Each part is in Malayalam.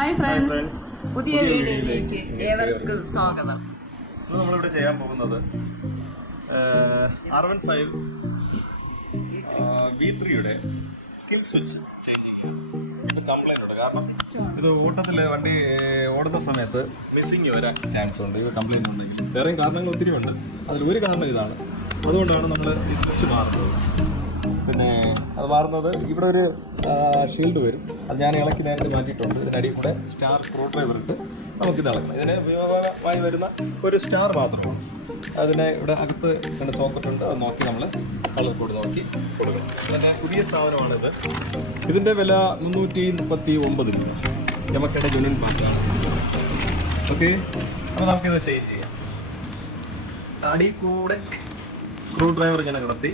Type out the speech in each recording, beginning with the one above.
ഹായ് ഹായ് ഫ്രണ്ട്സ്, ഫ്രണ്ട്സ്, പുതിയ വീഡിയോയിലേക്ക് ഏവർക്കും സ്വാഗതം. ഇന്ന് നമ്മളിവിടെ ചെയ്യാൻ പോകുന്നത് R15 V3യുടെ കിൽ സ്വിച്ച് ഇത് കംപ്ലൈൻ്റ് ഉണ്ട്. കാരണം ഇത് ഓട്ടത്തിൽ വണ്ടി ഓടുന്ന സമയത്ത് മിസ്സിങ് വരാൻ ചാൻസ് ഉണ്ട്. ഇത് കംപ്ലൈൻറ്റ് ഉണ്ടെങ്കിൽ വേറെയും കാരണങ്ങൾ ഒത്തിരി ഉണ്ട്. അതിലൊരു കാരണം ഇതാണ്. അതുകൊണ്ടാണ് നമ്മൾ ഈ സ്വിച്ച് മാറുന്നത്. പിന്നെ അത് മാറുന്നത് ഇവിടെ ഒരു ഷീൽഡ് വരും. അത് ഞാൻ ഇളക്കി നേരത്തെ മാറ്റിയിട്ടുണ്ട്. ഇതിനടിയിൽ കൂടെ സ്റ്റാർ സ്ക്രൂ ഡ്രൈവർ ഇട്ട് നമുക്കിത് ഇളക്കണം. ഇതിന് ഉപയോഗമായി വരുന്ന ഒരു സ്റ്റാർ മാത്രമാണ്. അതിനെ ഇവിടെ അകത്ത് രണ്ട് സോക്കറ്റ് ഉണ്ട്. അത് നോക്കി നമ്മൾ കളർ കോഡ് നോക്കി കൊടുക്കണം. പിന്നെ പുതിയ സാധനമാണിത്. ഇതിൻ്റെ വില 339 രൂപ. യമഹയുടെ ജുനൻ പാർട്ടാണ്. ഓക്കെ, അപ്പോൾ നമുക്കിത് ചേഞ്ച് ചെയ്യാം. അടിയിൽ കൂടെ സ്ക്രൂ ഡ്രൈവർ ഇങ്ങനെ കിടത്തി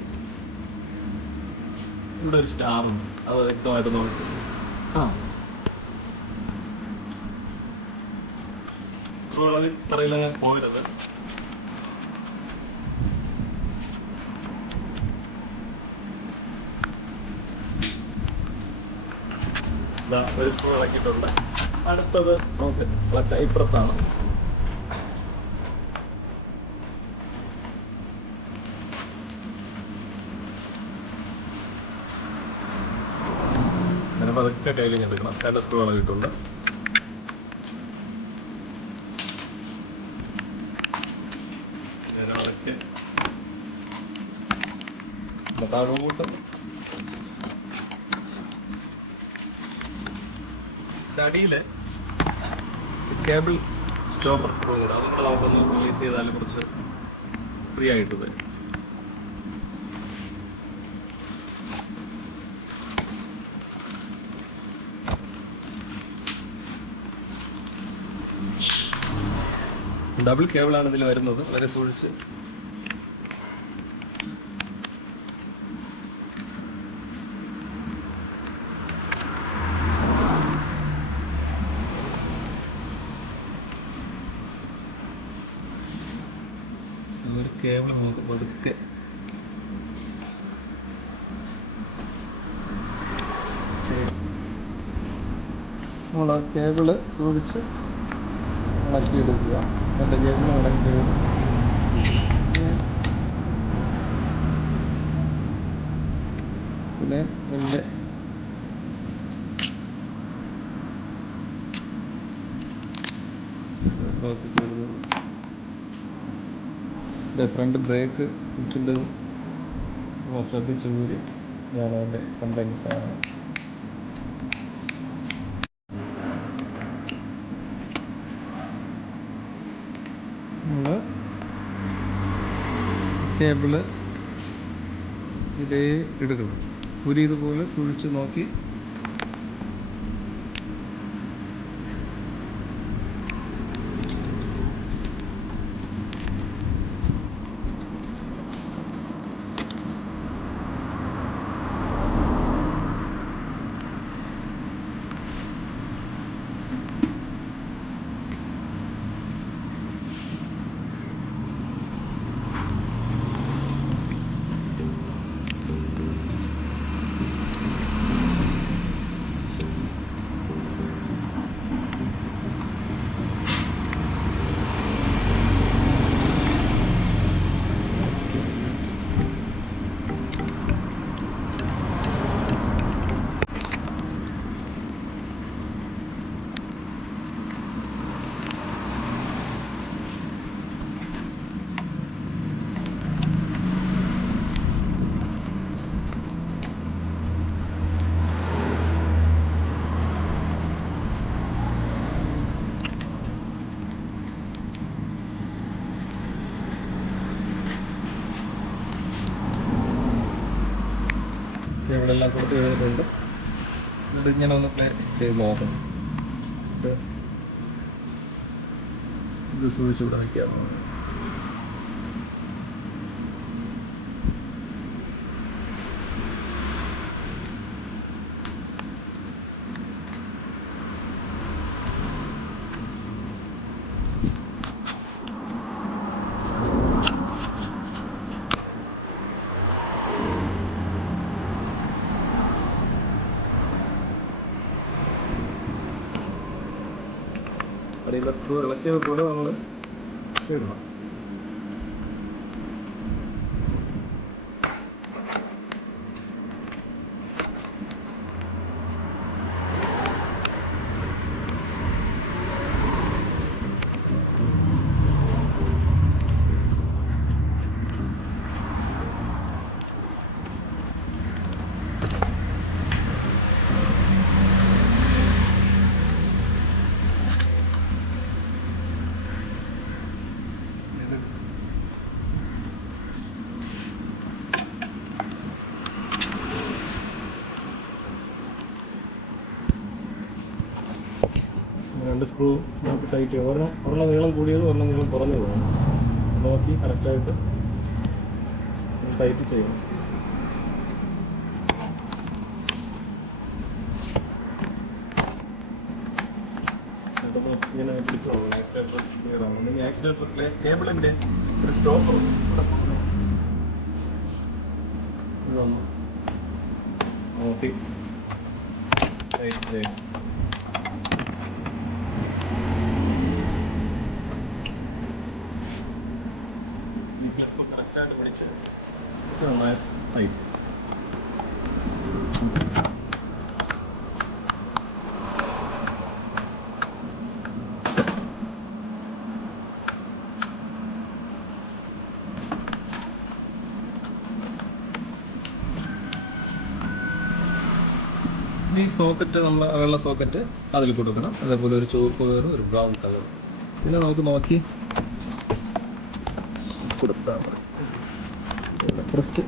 ഇവിടെ ഒരു സ്റ്റാറുണ്ട്. അത് വ്യക്തമായിട്ട് നോക്കി പറയില്ല, പോരുത്. ഒരു സ്ക്രൂ ഇളക്കിയിട്ടുണ്ട്. അടുത്തത് നമുക്ക് ഇപ്പുറത്താണ്. ഞാനിപ്പോൾ അതൊക്കെ കയ്യിൽ എടുക്കണം. രണ്ട് സ്ക്രൂ ഇളകിയിട്ടുണ്ട്. അതൊക്കെ താഴോട്ട് അടിയിൽ കേബിൾ സ്റ്റോപ്പർ സ്ക്രൂ കൂടെ അതുകൊണ്ട് നമുക്കൊന്ന് റിലീസ് ചെയ്താൽ കുറച്ച് ഫ്രീ ആയിട്ട് വരും. ഡബിൾ കേബിളാണ് ഇതിൽ വരുന്നത്. വളരെ സൂക്ഷിച്ച് ഒരു കേബിൾ നമുക്ക് പതുക്കെ നമ്മൾ ആ കേബിള് സൂക്ഷിച്ച് ഇളക്കിയെടുക്കുക. എൻ്റെ കേബിൾ ഇളക്കി പിന്നെ എൻ്റെ ഫ്രണ്ട് ബ്രേക്ക് സ്വിച്ചിൻ്റെ ശ്രദ്ധിച്ചു കൂടി ഞാൻ അതിൻ്റെ കംപ്ലൈൻറ്റ് സാധനം നമ്മൾ കേബിള് ഇതേ എടുക്കണം. ഇതുപോലെ സൂക്ഷിച്ച് നോക്കി ഇവിടെ എല്ലാം കൊടുത്ത് കഴിഞ്ഞിട്ടുണ്ട്. എന്നിട്ട് ഇങ്ങനെ ഒന്ന് പ്ലേ ചെയ്ത് നോക്കണം. ഇത് സൂക്ഷിച്ച് ഇവിടെ വയ്ക്കാം. അടിയിൽ ഇളക്കി വെക്കൂടെ നമ്മൾ ഇടണം. രണ്ട് സ്ക്രൂ നമുക്ക് ടൈറ്റ് ചെയ്യും. ഒരെണ്ണം നീളം കൂടിയത് ഒരെണ്ണം നീളം കുറഞ്ഞു പോകണം. നോക്കി കറക്റ്റായിട്ട് ടൈറ്റ് ചെയ്യണം. ഇങ്ങനെ പിടിച്ചോളൂ. ആക്സിലേറ്റർ ക്ലിയർ ആവുന്നു. ആക്സിലേറ്റർ കേബിളിൻ്റെ ഒരു സ്റ്റോപ്പർ ഇതൊന്ന് നോക്കി ടൈറ്റ് ചെയ്യും. കറക്റ്റായിട്ട് പിടിച്ച് നന്നായി ടൈറ്റ്. ഈ സോക്കറ്റ് നമ്മൾ വെള്ള സോക്കറ്റ് അതിൽ കൊടുക്കണം. അതേപോലെ ഒരു ചുവപ്പ് കളർ ഒരു ബ്രൗൺ കളർ. പിന്നെ നമുക്ക് നോക്കി കൊടുത്താൽ മതി. കുറച്ച്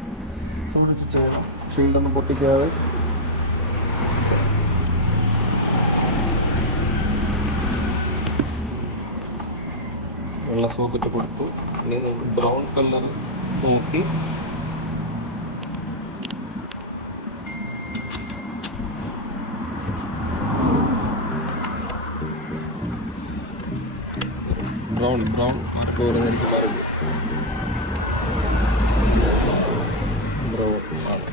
സൂക്ഷിച്ച് ചെയ്യണം. ഷീൽഡൊന്നും പൊട്ടിക്കാതെ. വെള്ള സോക്കറ്റ് കൊടുത്തു. ഇനി നമുക്ക് ബ്രൗൺ കളർ നോക്കി ബ്രൗൺ മാർക്ക് പറഞ്ഞിരിക്കും. ബ്രൗൺ ആണ്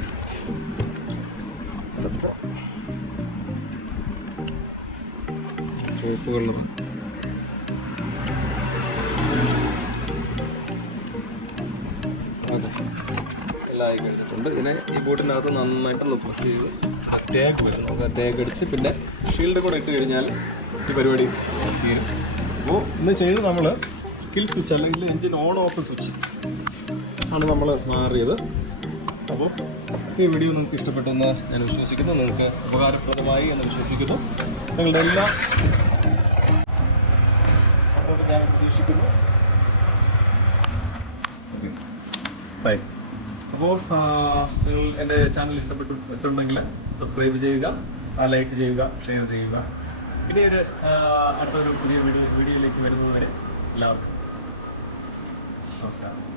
അടുത്ത ചുവപ്പ് കളർ. എല്ലാം ആയി കഴിഞ്ഞിട്ടുണ്ട്. ഇതിനെ ഈ ബോട്ടിനകത്ത് നന്നായിട്ടൊന്ന് പ്രസ് ചെയ്ത് ടാഗ് വരും. നമുക്ക് ടാഗ് അടിച്ച് പിന്നെ ഷീൽഡ് കൂടെ ഇട്ട് കഴിഞ്ഞാൽ ഈ പരിപാടി തീരും. അപ്പോൾ ഇന്ന് ചെയ്ത് നമ്മൾ കിൽ സ്വിച്ച് അല്ലെങ്കിൽ എൻജിൻ ഓൺ ഓഫ് സ്വിച്ച് ആണ് നമ്മൾ മാറിയത്. അപ്പോൾ ഈ വീഡിയോ നിങ്ങൾക്ക് ഇഷ്ടപ്പെട്ടെന്ന് ഞാൻ വിശ്വസിക്കുന്നു. നിങ്ങൾക്ക് ഉപകാരപ്രദമായി എന്ന് വിശ്വസിക്കുന്നു. നിങ്ങളുടെ എല്ലാ ഞാൻ പ്രതീക്ഷിക്കുന്നു. ബൈ. അപ്പോൾ നിങ്ങൾ എൻ്റെ ചാനൽ ഇഷ്ടപ്പെട്ടിട്ടുണ്ടെങ്കിൽ സബ്സ്ക്രൈബ് ചെയ്യുക, ലൈക്ക് ചെയ്യുക, ഷെയർ ചെയ്യുക. ഇനി അടുത്തൊരു പുതിയ വീഡിയോയിലേക്ക് വരുന്നതുവരെ എല്ലാവർക്കും നമസ്കാരം.